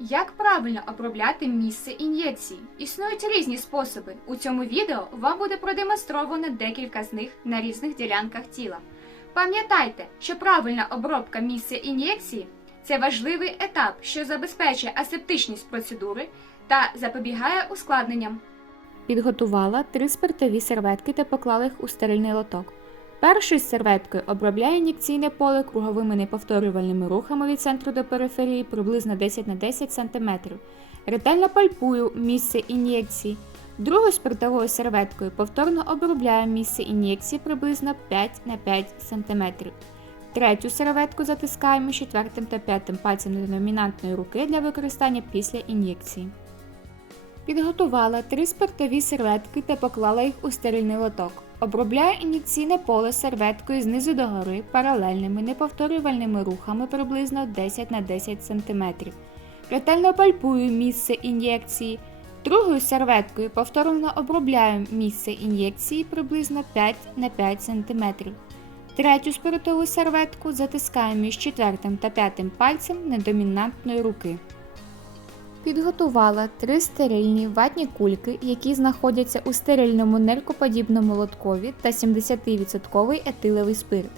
Як правильно обробляти місце ін'єкцій? Існують різні способи. У цьому відео вам буде продемонстровано декілька з них на різних ділянках тіла. Пам'ятайте, що правильна обробка місця ін'єкції це важливий етап, що забезпечує асептичність процедури та запобігає ускладненням. Підготувала три спиртові серветки та поклала їх у стерильний лоток. Першою серветкою обробляє ін'єкційне поле круговими неповторювальними рухами від центру до периферії приблизно 10 на 10 см. Ретельно пальпую місце ін'єкції. Другою спиртовою серветкою повторно обробляю місце ін'єкції приблизно 5 на 5 см. Третю серветку затискаємо четвертим та п'ятим пальцем домінантної руки для використання після ін'єкції. Підготувала три спиртові серветки та поклала їх у стерильний лоток. Обробляю ін'єкційне поле серветкою знизу до гори паралельними неповторювальними рухами приблизно 10 на 10 см. Ретельно пальпую місце ін'єкції. Другою серветкою повторно обробляю місце ін'єкції приблизно 5 на 5 см. Третю спиртову серветку затискаю між четвертим та п'ятим пальцем недомінантної руки. Підготувала три стерильні ватні кульки, які знаходяться у стерильному неркоподібному лоткові та 70% етиловий спирт.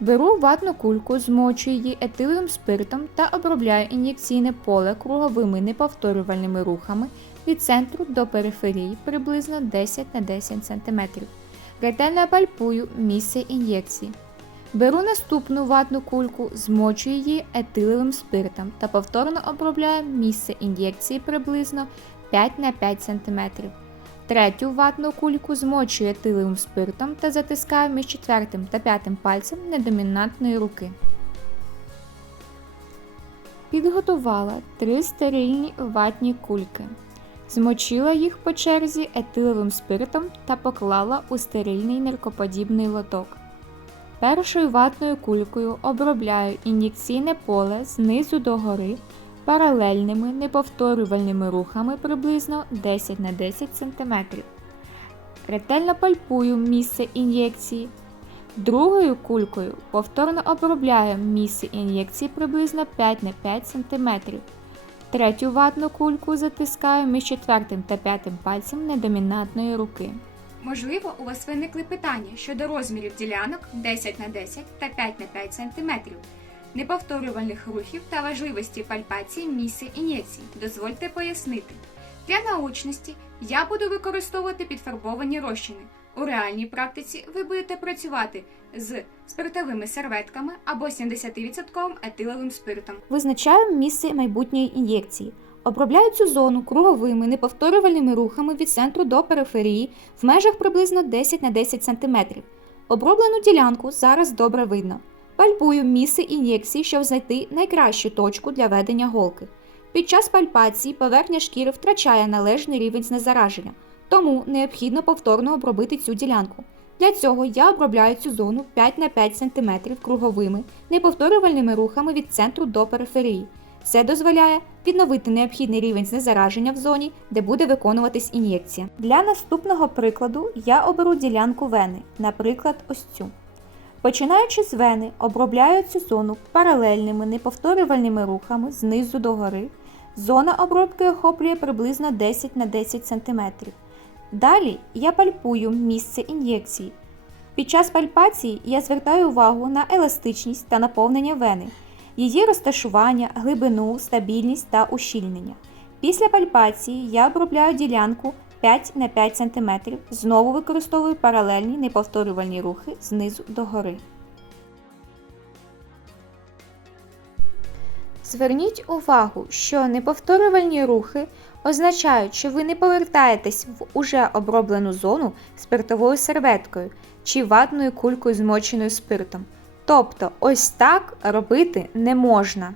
Беру ватну кульку, змочую її етиловим спиртом та обробляю ін'єкційне поле круговими неповторювальними рухами від центру до периферії приблизно 10 на 10 см. Ретельно пальпую місце ін'єкції. Беру наступну ватну кульку, змочую її етиловим спиртом та повторно обробляю місце ін'єкції приблизно 5 на 5 см. Третю ватну кульку змочую етиловим спиртом та затискаю між четвертим та п'ятим пальцем недомінантної руки. Підготувала три стерильні ватні кульки. Змочила їх по черзі етиловим спиртом та поклала у стерильний ниркоподібний лоток. Першою ватною кулькою обробляю ін'єкційне поле знизу до гори паралельними неповторювальними рухами приблизно 10 на 10 см. Ретельно пальпую місце ін'єкції. Другою кулькою повторно обробляю місце ін'єкції приблизно 5 на 5 см. Третю ватну кульку затискаю між четвертим та п'ятим пальцем недомінантної руки. Можливо, у вас виникли питання щодо розмірів ділянок 10 на 10 та 5 на 5 см, неповторювальних рухів та важливості пальпації місця ін'єкцій. Дозвольте пояснити. Для научності я буду використовувати підфарбовані розчини. У реальній практиці ви будете працювати з спиртовими серветками або 70% етиловим спиртом. Визначаю місце майбутньої ін'єкції. Обробляю цю зону круговими неповторювальними рухами від центру до периферії в межах приблизно 10 на 10 см. Оброблену ділянку зараз добре видно. Пальпую місце ін'єкції, щоб знайти найкращу точку для ведення голки. Під час пальпації поверхня шкіри втрачає належний рівень знезараження, тому необхідно повторно обробити цю ділянку. Для цього я обробляю цю зону 5 на 5 см круговими неповторювальними рухами від центру до периферії. Це дозволяє відновити необхідний рівень знезараження в зоні, де буде виконуватись ін'єкція. Для наступного прикладу я оберу ділянку вени, наприклад, ось цю. Починаючи з вени, обробляю цю зону паралельними неповторювальними рухами знизу до гори. Зона обробки охоплює приблизно 10 на 10 см. Далі я пальпую місце ін'єкції. Під час пальпації я звертаю увагу на еластичність та наповнення вени, її розташування, глибину, стабільність та ущільнення. Після пальпації я обробляю ділянку 5 на 5 см, знову використовую паралельні неповторювальні рухи знизу до гори. Зверніть увагу, що неповторювальні рухи означають, що ви не повертаєтесь в уже оброблену зону спиртовою серветкою чи ватною кулькою змоченою спиртом. Тобто ось так робити не можна.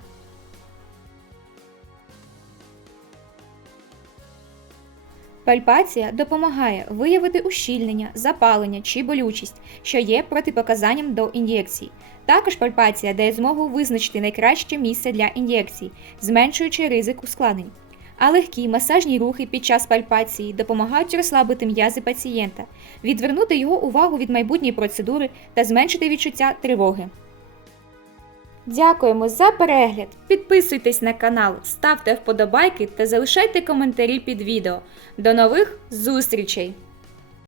Пальпація допомагає виявити ущільнення, запалення чи болючість, що є протипоказанням до ін'єкцій. Також пальпація дає змогу визначити найкраще місце для ін'єкцій, зменшуючи ризик ускладнень. А легкі масажні рухи під час пальпації допомагають розслабити м'язи пацієнта, відвернути його увагу від майбутньої процедури та зменшити відчуття тривоги. Дякуємо за перегляд. Підписуйтесь на канал, ставте вподобайки та залишайте коментарі під відео. До нових зустрічей!